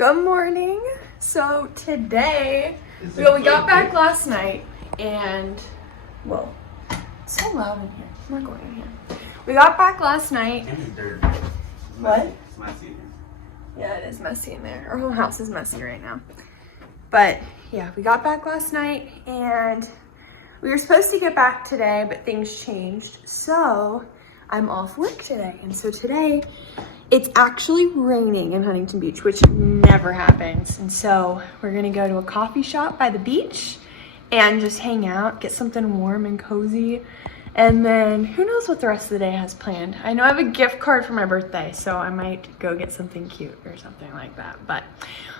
Good morning. So today, we got back last night and, well, it's so loud in here. I'm not going in here. We got back last night. And dirt. What? It's messy in here. Yeah, it is messy in there. Our whole house is messy right now. But yeah, we got back last night and we were supposed to get back today, but things changed. So I'm off work today. And so today it's actually raining in Huntington Beach, which never happens. And so we're gonna go to a coffee shop by the beach and just hang out, get something warm and cozy. And then who knows what the rest of the day has planned. I know I have a gift card for my birthday, so I might go get something cute or something like that. But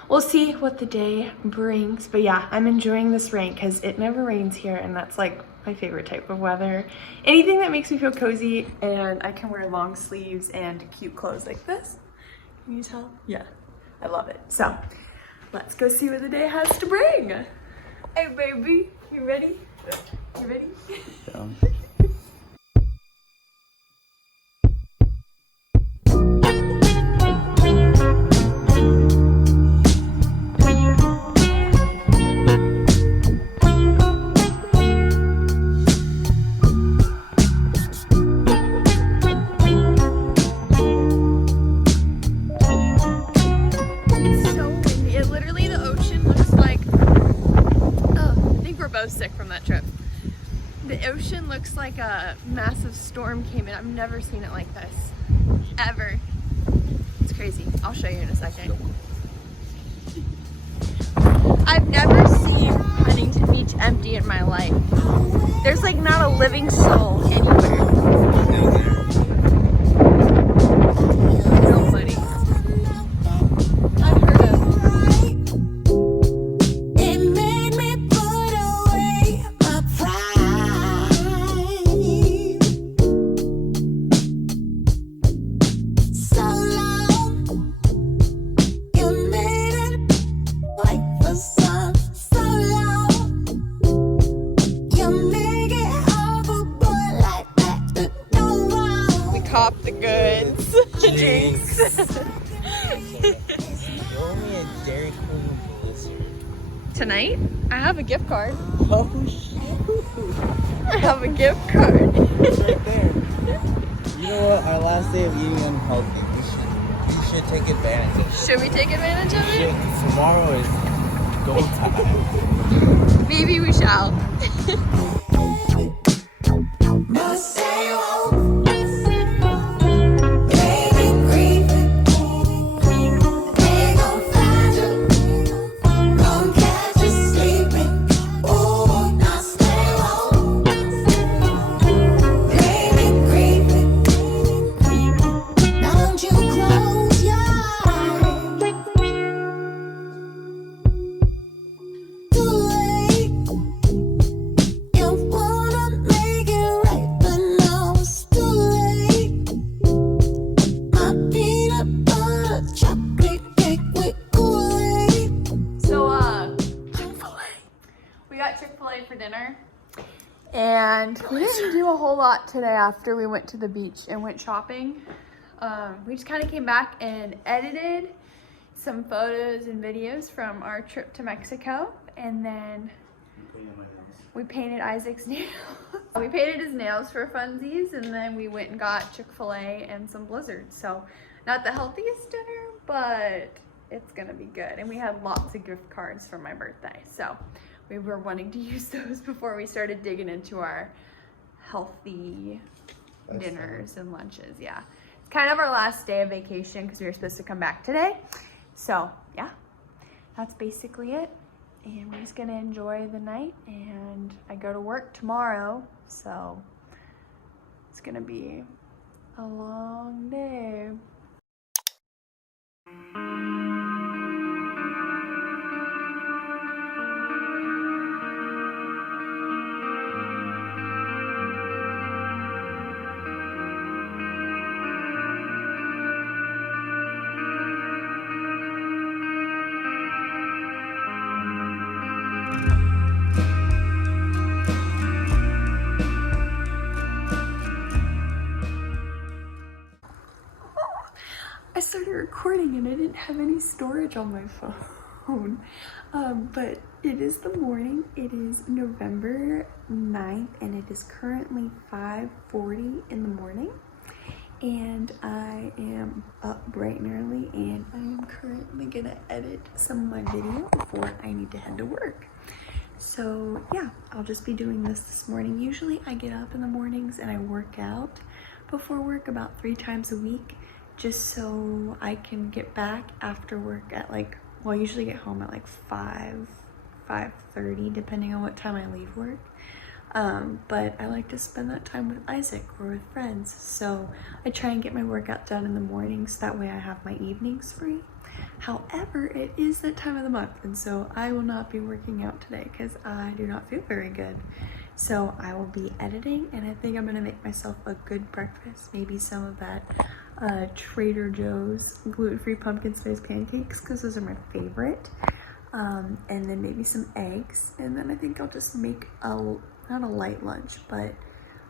we'll see what the day brings. But yeah, I'm enjoying this rain because it never rains here, and that's like my favorite type of weather. Anything that makes me feel cozy, and I can wear long sleeves and cute clothes like this. Can you tell? Yeah, I love it. So let's go see what the day has to bring. Hey baby, you ready? You ready? Yeah. Sick from that trip. The ocean looks like a massive storm came in. I've never seen it like this, ever. It's crazy. I'll show you in a second. I've never seen Huntington Beach empty in my life. There's like not a living soul anywhere. Nobody. I've heard of. Cop the goods. Jinx. Tonight, I have a gift card. Oh shoot! I have a gift card. It's right there. You know what? Our last day of eating unhealthy. We should take advantage of it. Should we take advantage of it? Tomorrow is go time. Maybe we shall. Chick-fil-A for dinner, and we didn't do a whole lot today after we went to the beach and went shopping. We just kind of came back and edited some photos and videos from our trip to Mexico, and then we painted Isaac's nails. We painted his nails for funsies, and then we went and got Chick-fil-A and some blizzards. So not the healthiest dinner, but it's gonna be good. And we had lots of gift cards for my birthday, so we were wanting to use those before we started digging into our healthy dinners and lunches. Yeah, it's kind of our last day of vacation because we were supposed to come back today. So yeah, that's basically it. And we're just gonna enjoy the night, and I go to work tomorrow, so it's gonna be a long day. I started recording and I didn't have any storage on my phone. But it is the morning. It is November 9th and it is currently 5:40 in the morning. And I am up bright and early and I am currently gonna edit some of my video before I need to head to work. So yeah, I'll just be doing this morning. Usually I get up in the mornings and I work out before work about 3 times a week, just so I can get back after work at like, well, I usually get home at like 5:30, depending on what time I leave work. But I like to spend that time with Isaac or with friends. So I try and get my workout done in the mornings. That way I have my evenings free. However, it is that time of the month. And so I will not be working out today because I do not feel very good. So I will be editing and I think I'm going to make myself a good breakfast. Maybe some of that Trader Joe's gluten-free pumpkin spice pancakes because those are my favorite. And then maybe some eggs. And then I think I'll just make not a light lunch, but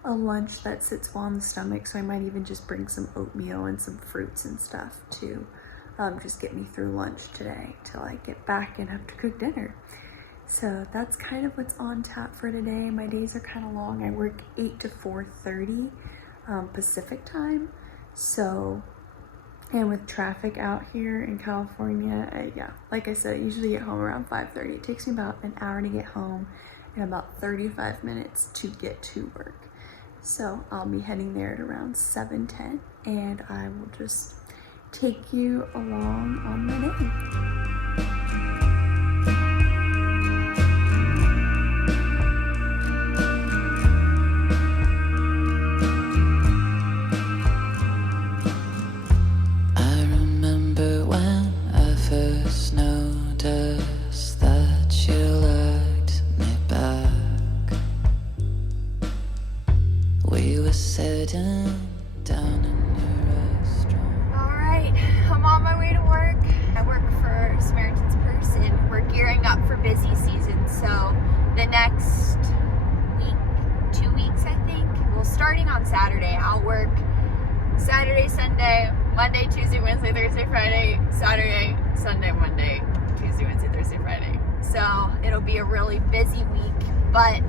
a lunch that sits well on the stomach. So I might even just bring some oatmeal and some fruits and stuff to just get me through lunch today till I get back and have to cook dinner. So that's kind of what's on tap for today. My days are kind of long. I work 8 to 4:30 Pacific time. So, and with traffic out here in California, yeah, like I said, I usually get home around 5:30. It takes me about an hour to get home and about 35 minutes to get to work. So I'll be heading there at around 7:10 and I will just take you along on my day. Alright, I'm on my way to work. I work for Samaritan's Purse and we're gearing up for busy season. So the next week, 2 weeks I think, well starting on Saturday, I'll work Saturday, Sunday, Monday, Tuesday, Wednesday, Thursday, Friday, Saturday, Sunday, Monday, Tuesday, Wednesday, Thursday, Friday. So it'll be a really busy week, but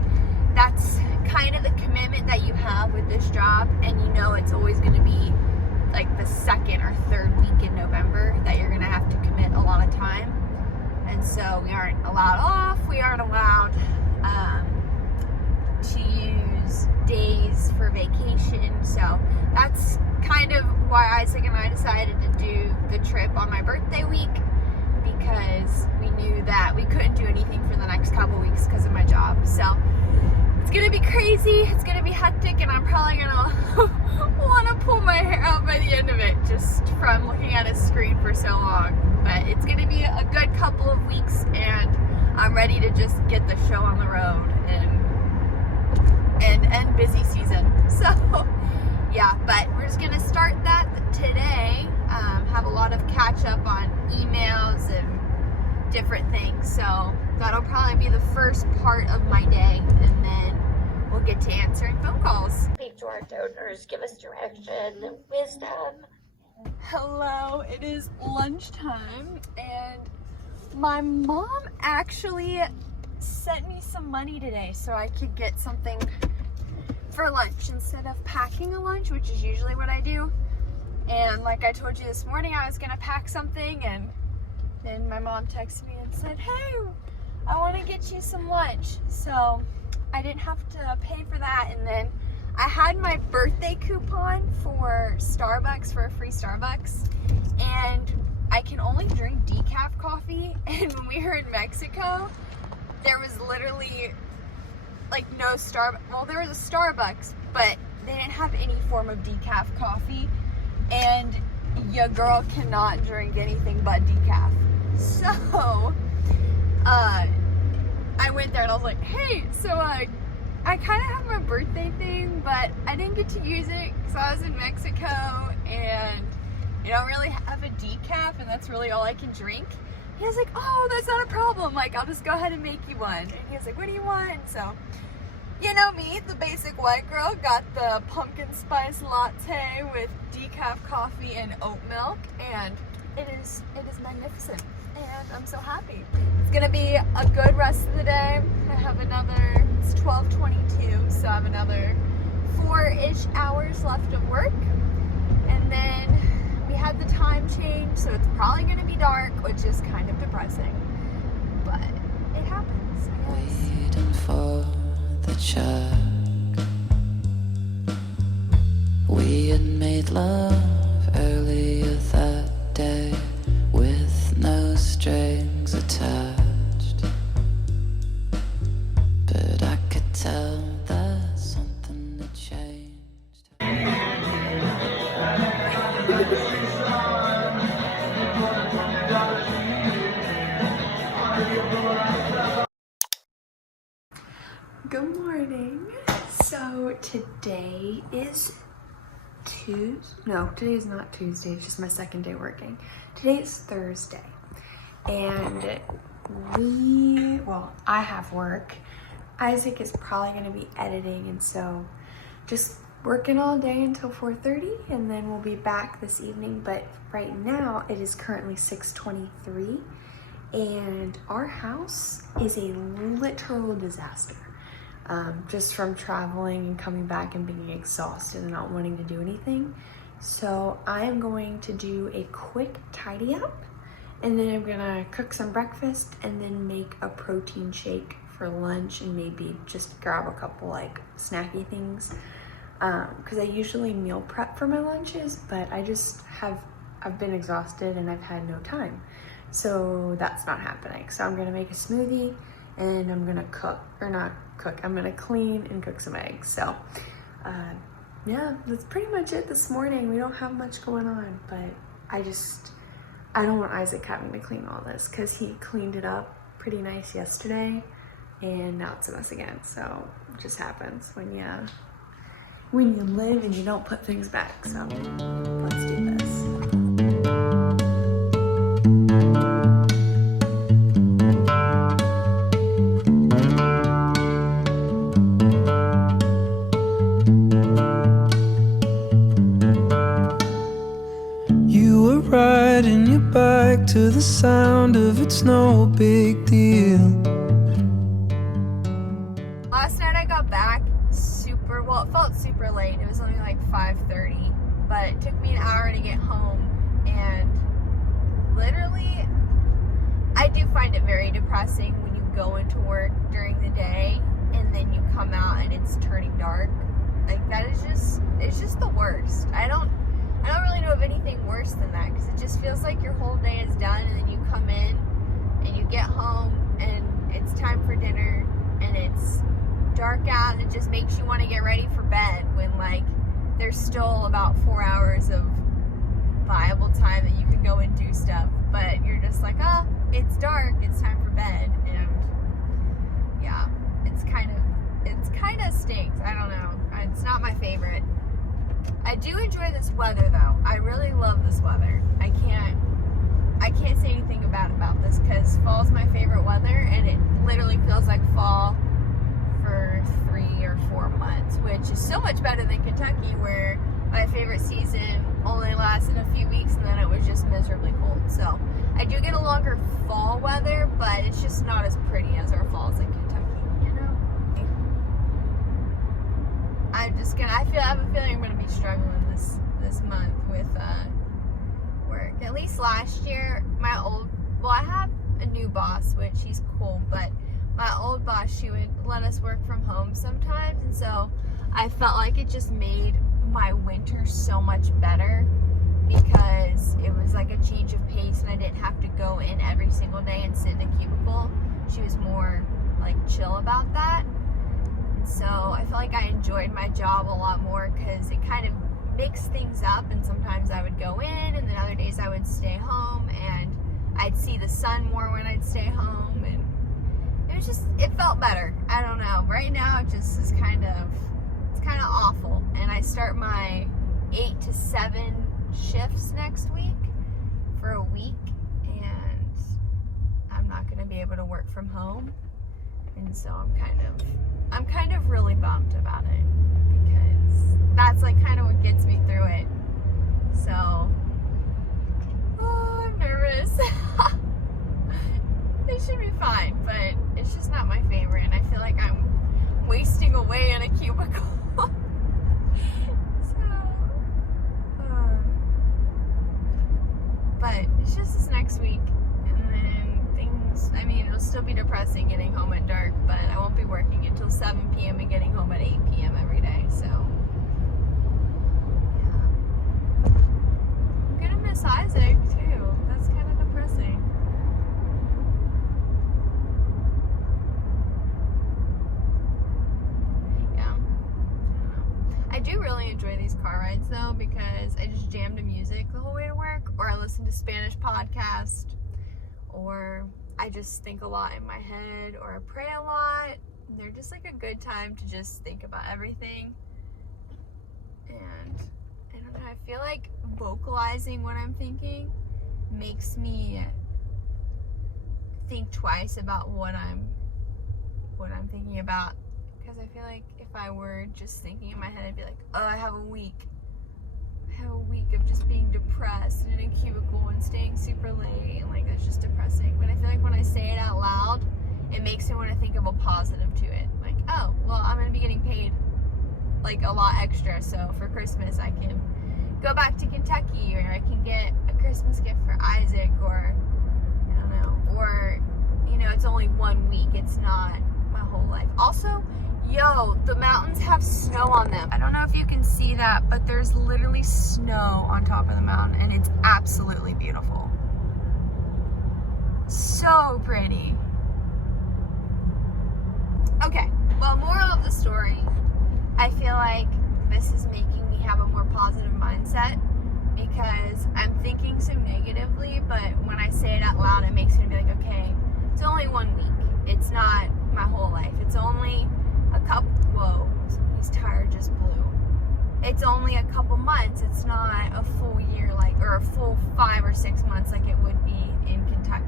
that's kind of the commitment that you have with this job, and you know it's always going to be like the 2nd or 3rd week in November that you're going to have to commit a lot of time. And so we aren't allowed off, we aren't allowed to use days for vacation. So that's kind of why Isaac and I decided to do the trip on my birthday week, because we knew that we couldn't do anything for the next couple weeks because of my job. So it's gonna be crazy, it's gonna be hectic, and I'm probably gonna want to pull my hair out by the end of it just from looking at a screen for so long. But it's gonna be a good couple of weeks and I'm ready to just get the show on the road and end busy season. So yeah, but we're just gonna start that today. Have a lot of catch up on emails and different things. So that'll probably be the first part of my day, and then we'll get to answering phone calls. Speak to our donors, give us direction and wisdom. Hello, it is lunchtime and my mom actually sent me some money today so I could get something for lunch instead of packing a lunch, which is usually what I do. And like I told you this morning, I was gonna pack something, and then my mom texted me and said, hey, I want to get you some lunch. So I didn't have to pay for that. And then I had my birthday coupon for Starbucks, for a free Starbucks, and I can only drink decaf coffee. And when we were in Mexico, there was literally like no well, there was a Starbucks, but they didn't have any form of decaf coffee, and your girl cannot drink anything but decaf. So I went there and I was like, hey, so I kind of have my birthday thing, but I didn't get to use it because I was in Mexico and you don't really have a decaf, and that's really all I can drink. He was like, oh, that's not a problem, like I'll just go ahead and make you one. And he was like, what do you want? And so, you know me, the basic white girl, got the pumpkin spice latte with decaf coffee and oat milk, and it is magnificent, and I'm so happy. It's gonna be a good rest of the day. I have another, it's 12:22, so I have another 4-ish hours left of work, and then we had the time change, so it's probably gonna be dark, which is kind of depressing, but it happens, I guess. Waiting for the check. We had made love earlier that day with no strings attached, but I could tell that something had changed. Good morning. So today is today is not Tuesday, it's just my second day working. Today is Thursday, and I have work. Isaac is probably going to be editing, and so just working all day until 4:30, and then we'll be back this evening. But right now it is currently 6:23, and our house is a literal disaster. Just from traveling and coming back and being exhausted and not wanting to do anything. So I am going to do a quick tidy up, and then I'm gonna cook some breakfast and then make a protein shake for lunch, and maybe just grab a couple like snacky things. Because I usually meal prep for my lunches, but I've been exhausted and I've had no time. So that's not happening. So I'm gonna make a smoothie, and I'm gonna I'm gonna clean and cook some eggs. So yeah, that's pretty much it this morning. We don't have much going on, but I don't want Isaac having to clean all this, because he cleaned it up pretty nice yesterday, and now it's a mess again. So it just happens when you live and you don't put things back. So let's do this. Riding your bike to the sound of It's No Big Deal. Last night I got back it felt super late. It was only like 5:30, but it took me an hour to get home, and literally I do find it very depressing when you go into work during the day and then you come out and it's turning dark. Like that is it's just the worst. I don't really know of anything worse than that, because it just feels like your whole day is done, and then you come in and you get home and it's time for dinner and it's dark out, and it just makes you want to get ready for bed when like there's still about 4 hours of viable time that you can go and do stuff, but you're just like, it's dark, it's time for bed. And yeah, it's kind of stinks. I don't know, it's not my favorite. I do enjoy this weather though. I really love this weather. I can't say anything bad about this, because fall's my favorite weather, and it literally feels like fall for 3 or 4 months, which is so much better than Kentucky, where my favorite season only lasted a few weeks and then it was just miserably cold. So I do get a longer fall weather, but it's just not as pretty as our falls in Kentucky, you know? I have a feeling I'm gonna be struggling this month with work. At least last year, I have a new boss, which he's cool, but my old boss, she would let us work from home sometimes, and so I felt like it just made my winter so much better, because it was like a change of pace and I didn't have to go in every single day and sit in a cubicle. She was more like chill about that. So I feel like I enjoyed my job a lot more, because it kind of mixed things up, and sometimes I would go in and then other days I would stay home, and I'd see the sun more when I'd stay home, and it felt better. I don't know. Right now it just is kind of awful, and I start my 8 to 7 shifts next week for a week, and I'm not going to be able to work from home, and so I'm kind of really bummed about it, because that's like kind of what gets me through it. So fine, but it's just not my favorite, and I feel like I'm wasting away in a cubicle. But it's just this next week, and then things, I mean, it'll still be depressing getting home at dark, but I won't be working until 7 p.m. and getting home at 8 p.m. every day, so yeah. I'm gonna miss Isaac too. That's kind of depressing. Yeah. I do really enjoy these car rides though, because I just jam to music the whole way to work, or I listen to Spanish podcast, or I just think a lot in my head, or I pray a lot. They're just like a good time to just think about everything. And I don't know, I feel like vocalizing what I'm thinking makes me think twice about what I'm thinking about. Because I feel like if I were just thinking in my head, I'd be like, oh, I have a week of just being depressed and in a cubicle and staying super late, and like that's just depressing. But I feel like when I say it out loud, it makes me want to think of a positive to it. Like, oh, well, I'm gonna be getting paid like a lot extra, so for Christmas I can go back to Kentucky, or I can get a Christmas gift for Isaac, or I don't know, or you know, it's only 1 week, it's not my whole life. Also, yo, the mountains have snow on them. I don't know if you can see that, but there's literally snow on top of the mountain, and it's absolutely beautiful. So pretty. Okay, well, moral of the story, I feel like this is making me have a more positive mindset, because I'm thinking so negatively, but when I say it out loud, it makes me be like, okay, it's only 1 week. It's not my whole life. It's only a couple, whoa, his tire just blew. It's only a couple months. It's not a full year, like, or a full 5 or 6 months like it would be in Kentucky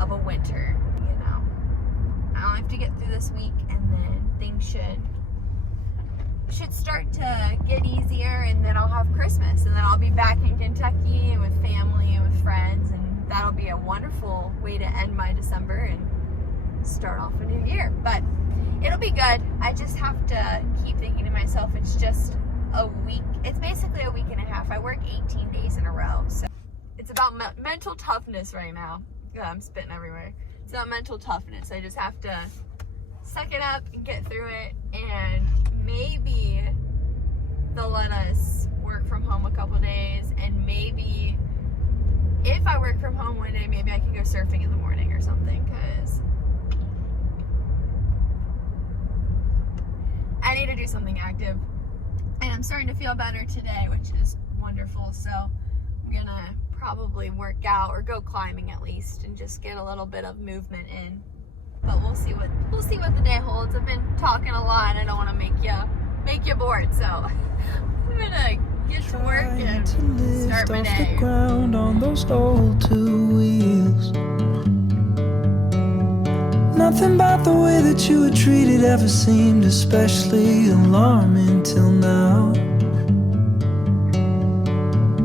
of a winter, you know. I'll have to get through this week, and then things should start to get easier, and then I'll have Christmas, and then I'll be back in Kentucky and with family and with friends, and that'll be a wonderful way to end my December and start off a new year. But it'll be good. I just have to keep thinking to myself, it's just a week. It's basically a week and a half. I work 18 days in a row, so it's about mental toughness right now. I'm spitting everywhere. It's about mental toughness. I just have to suck it up and get through it, and maybe they'll let us work from home a couple days, and maybe if I work from home one day, maybe I can go surfing in the morning or something, because I need to do something active, and I'm starting to feel better today, which is wonderful. So I'm gonna probably work out or go climbing at least, and just get a little bit of movement in. But we'll see what the day holds. I've been talking a lot, and I don't want to make you bored, so I'm gonna get to work and start my day. The ground on those old 2 wheels. Nothing about the way that you were treated ever seemed especially alarming till now.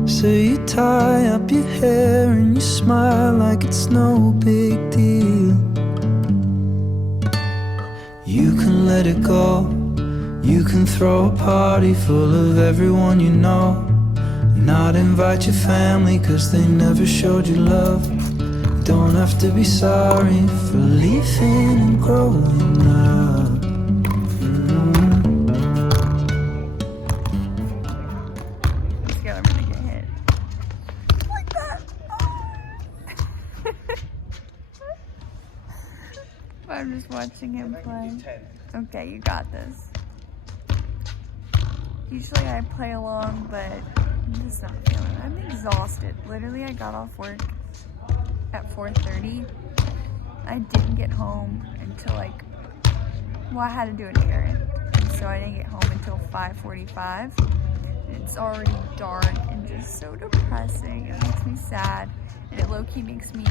So you tie up your hair and you smile like it's no big deal. You can let it go. You can throw a party full of everyone you know, not invite your family 'cause they never showed you love. Don't have to be sorry for leaving and growing up. I'm scared I'm gonna get hit. Like that. I'm just watching him play. Okay, you got this. Usually I play along, but I'm just not feeling it. I'm exhausted. Literally, I got off work at 4:30. I didn't get home until I had to do an errand, and so I didn't get home until 5:45. It's already dark and just so depressing. It makes me sad, and it low-key makes me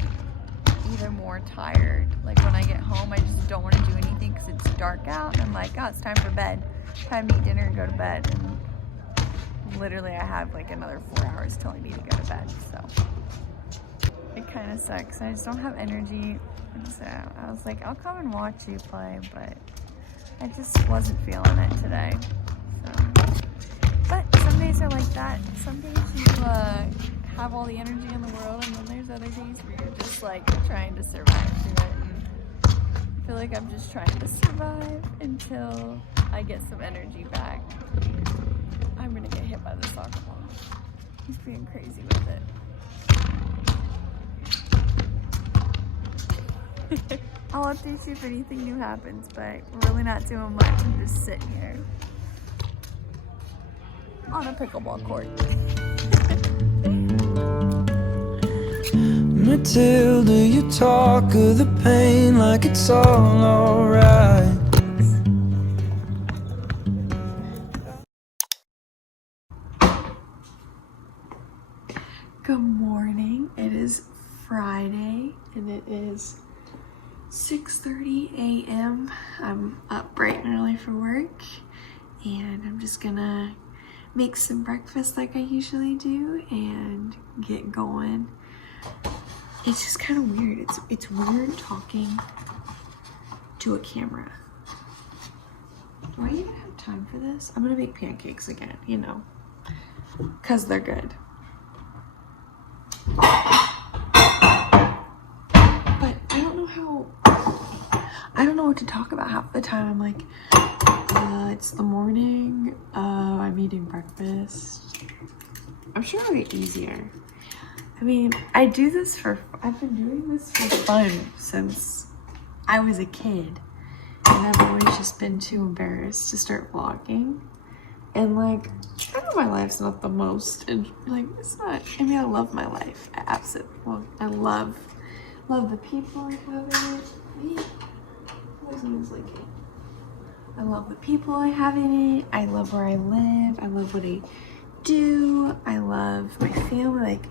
even more tired. Like when I get home, I just don't want to do anything because it's dark out, and I'm like, oh, it's time for bed. Time to eat dinner and go to bed, and literally I have like another 4 hours till I need to go to bed, so it kind of sucks. I just don't have energy. And so I was like, I'll come and watch you play, but I just wasn't feeling it today. So. But some days are like that. Some days you have all the energy in the world, and then there's other days where you're just like trying to survive through it. And I feel like I'm just trying to survive until I get some energy back. I'm gonna get hit by the soccer ball. He's being crazy with it. I'll update you if anything new happens, but we're really not doing much. I'm just sitting here on a pickleball court. Matilda, you talk of the pain like it's all alright. Good morning. It is Friday and it is 6:30 a.m. I'm up bright and early for work, and I'm just gonna make some breakfast like I usually do and get going. It's just kind of weird. It's weird talking to a camera. Do I even have time for this? I'm gonna make pancakes again, you know, because they're good. But I don't know what to talk about half the time. I'm like, it's the morning, I'm eating breakfast. I'm sure it'll get easier. I mean, I've been doing this for fun since I was a kid. And I've always just been too embarrassed to start vlogging. And like, I know my life's not the most, and like, it's not, I mean, I love my life. I love the people I have in it. I love the people I have in it. I love where I live. I love what I do. I love my family. Like,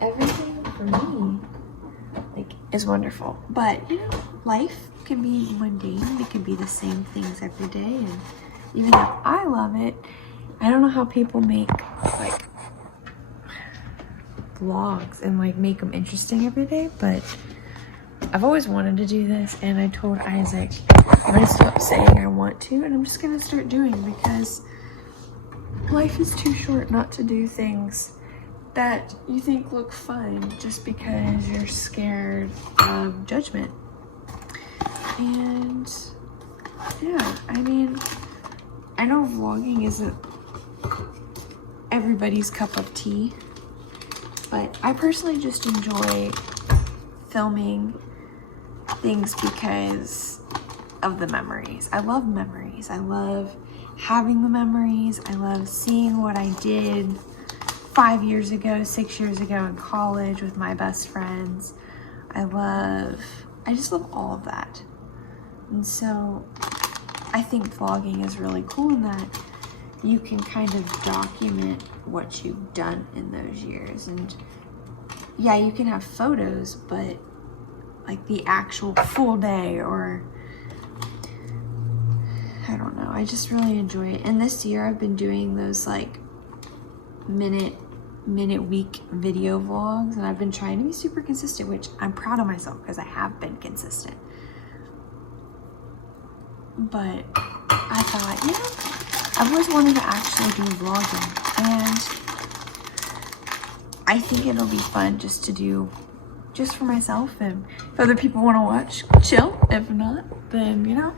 everything for me, like, is wonderful. But, you know, life can be mundane. It can be the same things every day. And even though I love it, I don't know how people make, like, vlogs and, like, make them interesting every day, but I've always wanted to do this, and I told Isaac I'm gonna stop saying I want to, and I'm just gonna start doing, because life is too short not to do things that you think look fun just because you're scared of judgment. And yeah, I mean, I know vlogging isn't everybody's cup of tea, but I personally just enjoy filming things because of the memories. I love memories. I love having the memories. I love seeing what I did 5 years ago, 6 years ago in college with my best friends. I just love all of that. And so I think vlogging is really cool in that you can kind of document what you've done in those years. And yeah, you can have photos, but like the actual full day, or I don't know, I just really enjoy it. And this year I've been doing those like minute week video vlogs, and I've been trying to be super consistent, which I'm proud of myself because I have been consistent. But I thought, you know, I've always wanted to actually do vlogging, and I think it'll be fun just to do just for myself, and if other people want to watch, chill. If not, then, you know,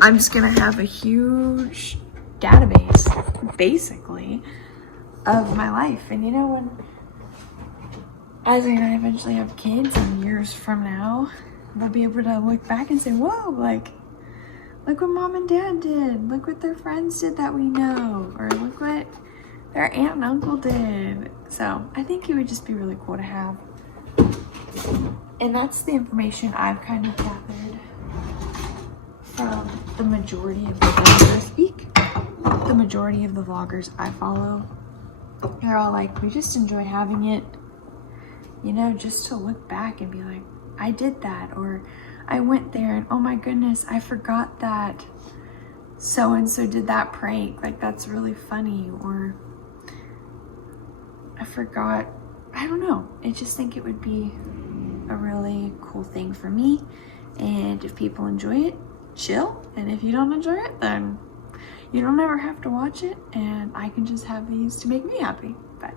I'm just gonna have a huge database basically of my life. And you know, when Isaac and I eventually have kids, and years from now they'll be able to look back and say, whoa, like, look what mom and dad did, look what their friends did that we know, or look what their aunt and uncle did. So I think it would just be really cool to have. And that's the information I've kind of gathered from the majority of the vloggers. The majority of the vloggers I follow, they're all like, we just enjoy having it, you know, just to look back and be like, I did that, or I went there and oh my goodness, I forgot that so-and-so did that prank, like that's really funny, or I forgot, I don't know. I just think it would be a really cool thing for me. And if people enjoy it, chill. And if you don't enjoy it, then you don't ever have to watch it, and I can just have these to make me happy. But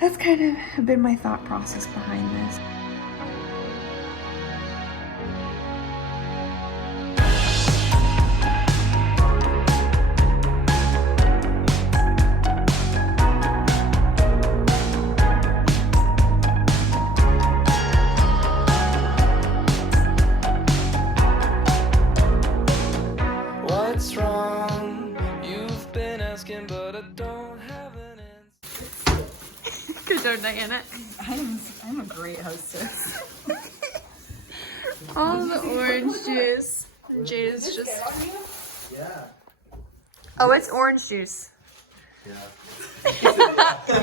that's kind of been my thought process behind this. What's wrong? You've been asking, but I don't have an answer. Good job, Diana. I'm a great hostess. All the orange juice. Jade is just. Yeah. Oh, it's orange juice. Yeah.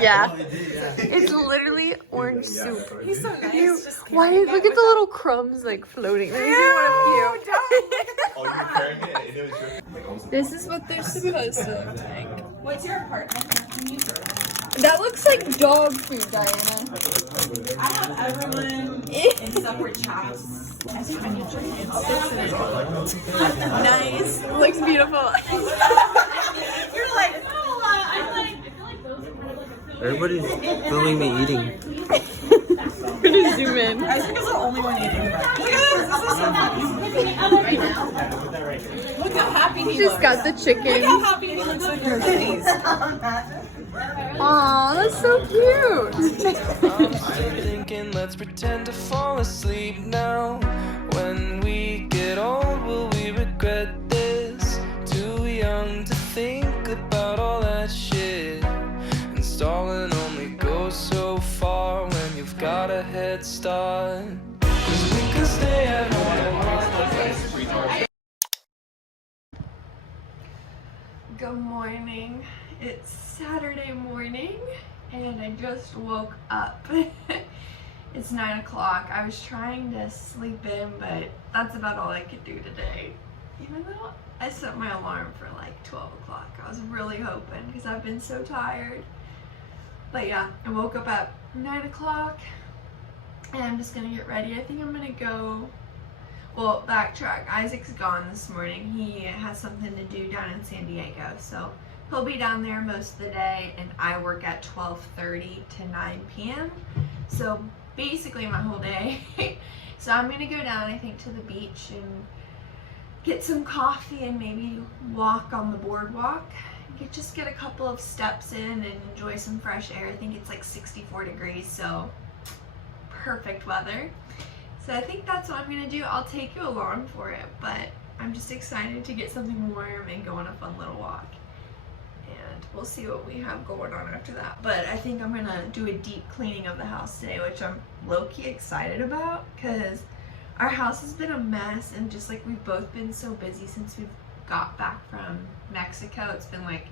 Yeah. Yeah. It's literally orange soup. He's so nice. Why do you look at the little crumbs like floating? That makes me want to puke. Oh, you're carrying it? I know it's your... This is what they're supposed to look like. What's your apartment? That looks like dog food, Diana. I have everyone in separate chats. I think I need to Nice. Looks beautiful. You're like, oh, I like. Everybody's filming me eating. I'm gonna zoom in. I think it's the only one eating. Look at this. This is so happy. Look how happy he She's looks. got the Look chicken. how happy he looks with her kitties. Aw, that's so cute. I'm still thinking, let's pretend to fall asleep now. When we get old, will we regret this? Too young to think about all that shit. And stalling only goes so far when you've got a head start. 'Cause we can stay at home and watch. Good morning. It's Saturday morning and I just woke up. It's 9 o'clock. I was trying to sleep in, but that's about all I could do today. Even though I set my alarm for like 12 o'clock. I was really hoping because I've been so tired. But yeah, I woke up at 9 o'clock and I'm just gonna get ready. I think I'm gonna go, well, backtrack. Isaac's gone this morning. He has something to do down in San Diego. So he'll be down there most of the day and I work at 12:30 to 9 p.m. So basically my whole day. So I'm gonna go down, I think, to the beach and get some coffee and maybe walk on the boardwalk. Just get a couple of steps in and enjoy some fresh air. I think it's like 64 degrees, so perfect weather. So I think that's what I'm gonna do. I'll take you along for it, but I'm just excited to get something warm and go on a fun little walk. And we'll see what we have going on after that. But I think I'm gonna do a deep cleaning of the house today, which I'm low-key excited about because our house has been a mess and just like we've both been so busy since we've got back from Mexico. It's been like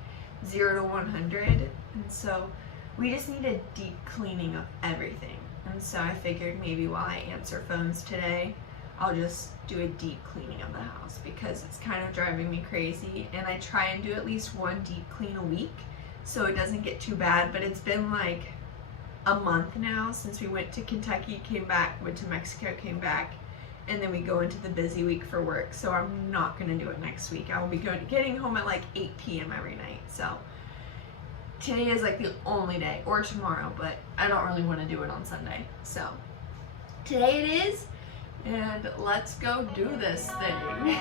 0 to 100, and so we just need a deep cleaning of everything. And so I figured maybe while I answer phones today, I'll just do a deep cleaning of the house because it's kind of driving me crazy. And I try and do at least one deep clean a week so it doesn't get too bad. But it's been like a month now since we went to Kentucky, came back, went to Mexico, came back, and then we go into the busy week for work. So I'm not gonna do it next week. I will be getting home at like 8 p.m. every night. So today is like the only day, or tomorrow, but I don't really want to do it on Sunday. So today it is, and let's go do this thing.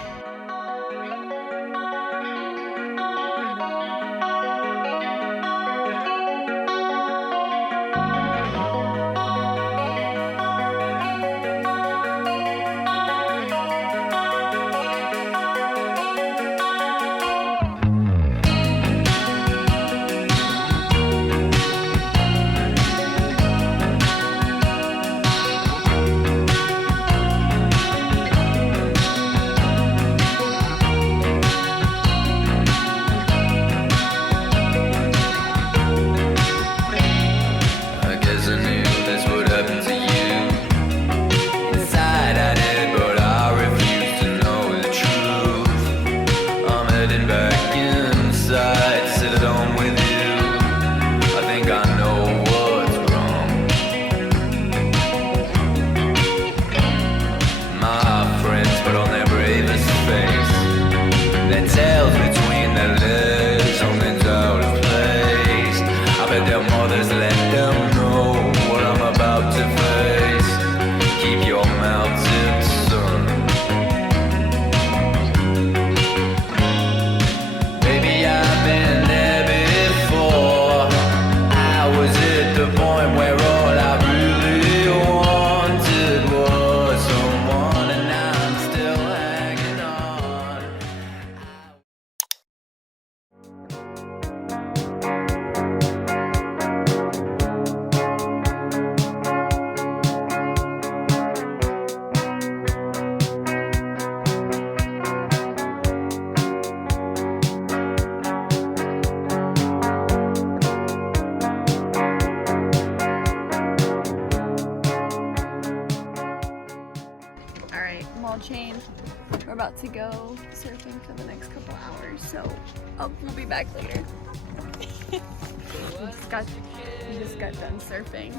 chain. We're about to go surfing for the next couple hours, so we'll be back later. we just got done surfing.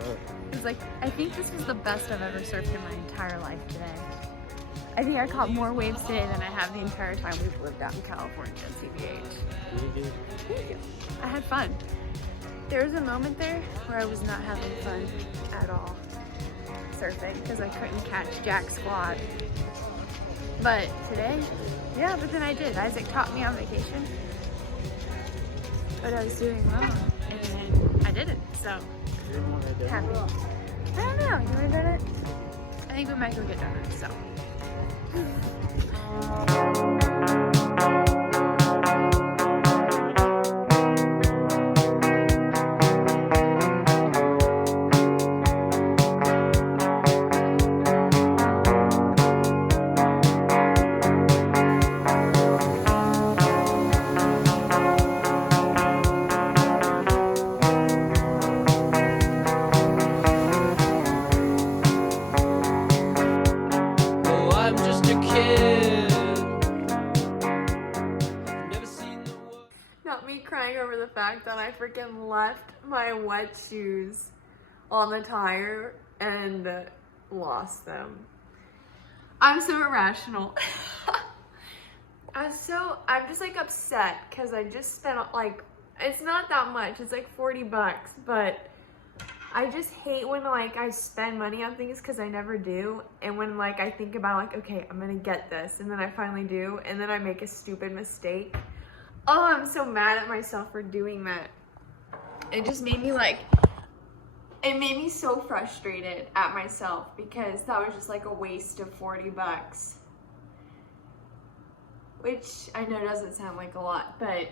It was like, I think this was the best I've ever surfed in my entire life today. I think I caught more waves today than I have the entire time we've lived out in California at CBH. Thank you. I had fun. There was a moment there where I was not having fun at all surfing because I couldn't catch jack squat. But today, yeah, but then I did. Isaac taught me on vacation. But I was doing wrong, and then I did it, so happy. I don't know, you wanna donut? I think we might go get donuts, so. Oh, I'm just a kid. Never seen the world. Not me crying over the fact that I freaking left my wet shoes on the tire and lost them. I'm so irrational. I'm just like upset because I just spent like, it's not that much, it's like 40 bucks, but I just hate when like I spend money on things because I never do, and when like I think about like, okay, I'm gonna get this, and then I finally do, and then I make a stupid mistake. Oh, I'm so mad at myself for doing that. It just made me like, it made me so frustrated at myself because that was just like a waste of 40 bucks. Which I know doesn't sound like a lot, but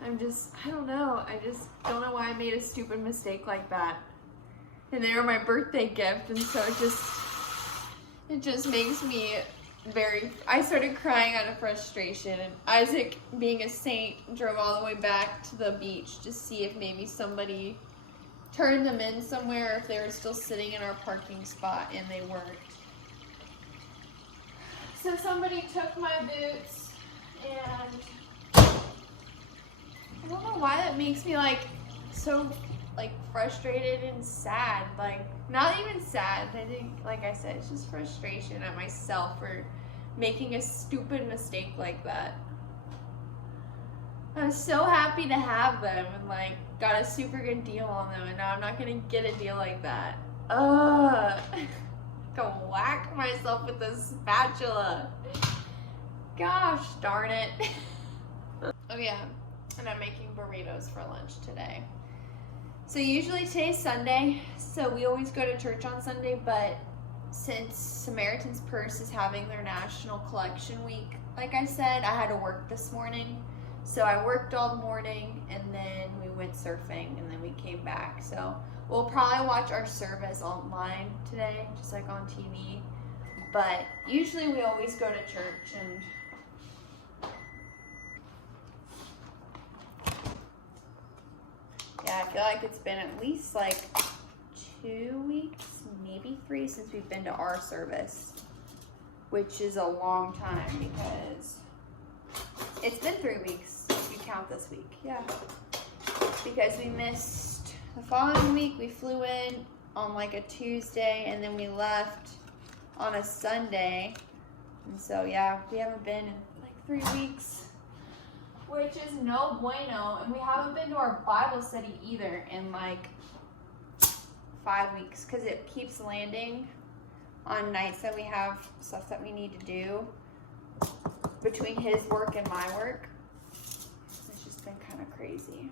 I don't know. I just don't know why I made a stupid mistake like that. And they were my birthday gift, and so it just makes me I started crying out of frustration, and Isaac, being a saint, drove all the way back to the beach to see if maybe somebody turned them in somewhere, if they were still sitting in our parking spot, and they weren't. So somebody took my boots, and I don't know why that makes me like so like frustrated and sad. Like, not even sad. I think, like I said, it's just frustration at myself for making a stupid mistake like that. I was so happy to have them and like got a super good deal on them, and now I'm not gonna get a deal like that. Ugh. Go whack myself with a spatula. Gosh darn it. Oh yeah, and I'm making burritos for lunch today. So usually today's Sunday, so we always go to church on Sunday, but since Samaritan's Purse is having their National Collection Week, like I said, I had to work this morning. So I worked all morning, and then we went surfing, and then we came back. So we'll probably watch our service online today, just like on TV. But usually we always go to church, and yeah, I feel like it's been at least like 2 weeks, maybe 3, since we've been to our service, which is a long time because it's been 3 weeks if you count this week. Yeah, because we missed the following week. We flew in on like a Tuesday, and then we left on a Sunday, and so yeah, we haven't been in like 3 weeks. Which is no bueno, and we haven't been to our Bible study either in like 5 weeks because it keeps landing on nights that we have stuff that we need to do between his work and my work. It's just been kind of crazy.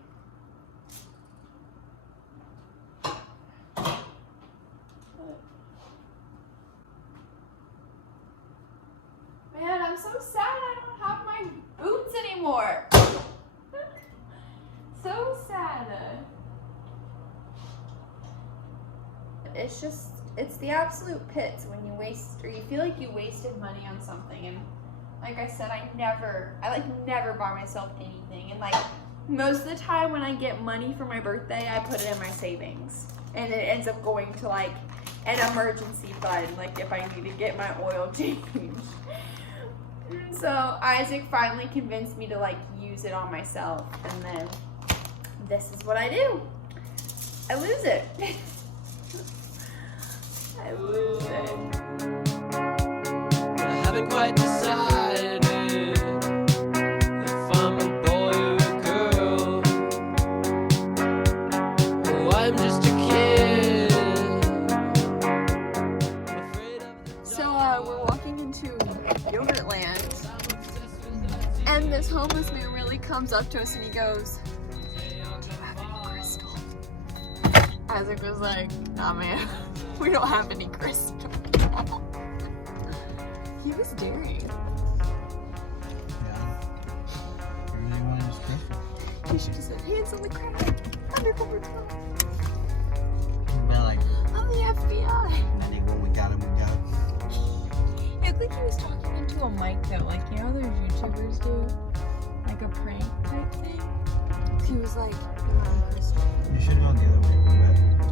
Man, I'm so sad I don't have my boots anymore. So sad. It's the absolute pits when you waste, or you feel like you wasted money on something. And like I said, I never buy myself anything. And like most of the time when I get money for my birthday, I put it in my savings. And it ends up going to like an emergency fund, like if I need to get my oil changed. So Isaac finally convinced me to like use it on myself, and then this is what I do. I lose it. I lose it. I haven't quite decided if I'm a boy or a girl. Oh, I'm just a kid. Afraid of the So we're walking into Yogurtland, and this homeless man really comes up to us and he goes, "Do you have any crystal?" Isaac was like, "Nah, man, we don't have any crystal." He was daring. Yeah. You really want this crystal? He should have said, "Hands on the crack, undercover cop. But like, I'm the FBI." and then when we got him, we got him. It looked like he was talking into a mic though, like you know how those YouTubers do, like a prank type thing. He was like, "You want a crystal?" You should go the other way. But,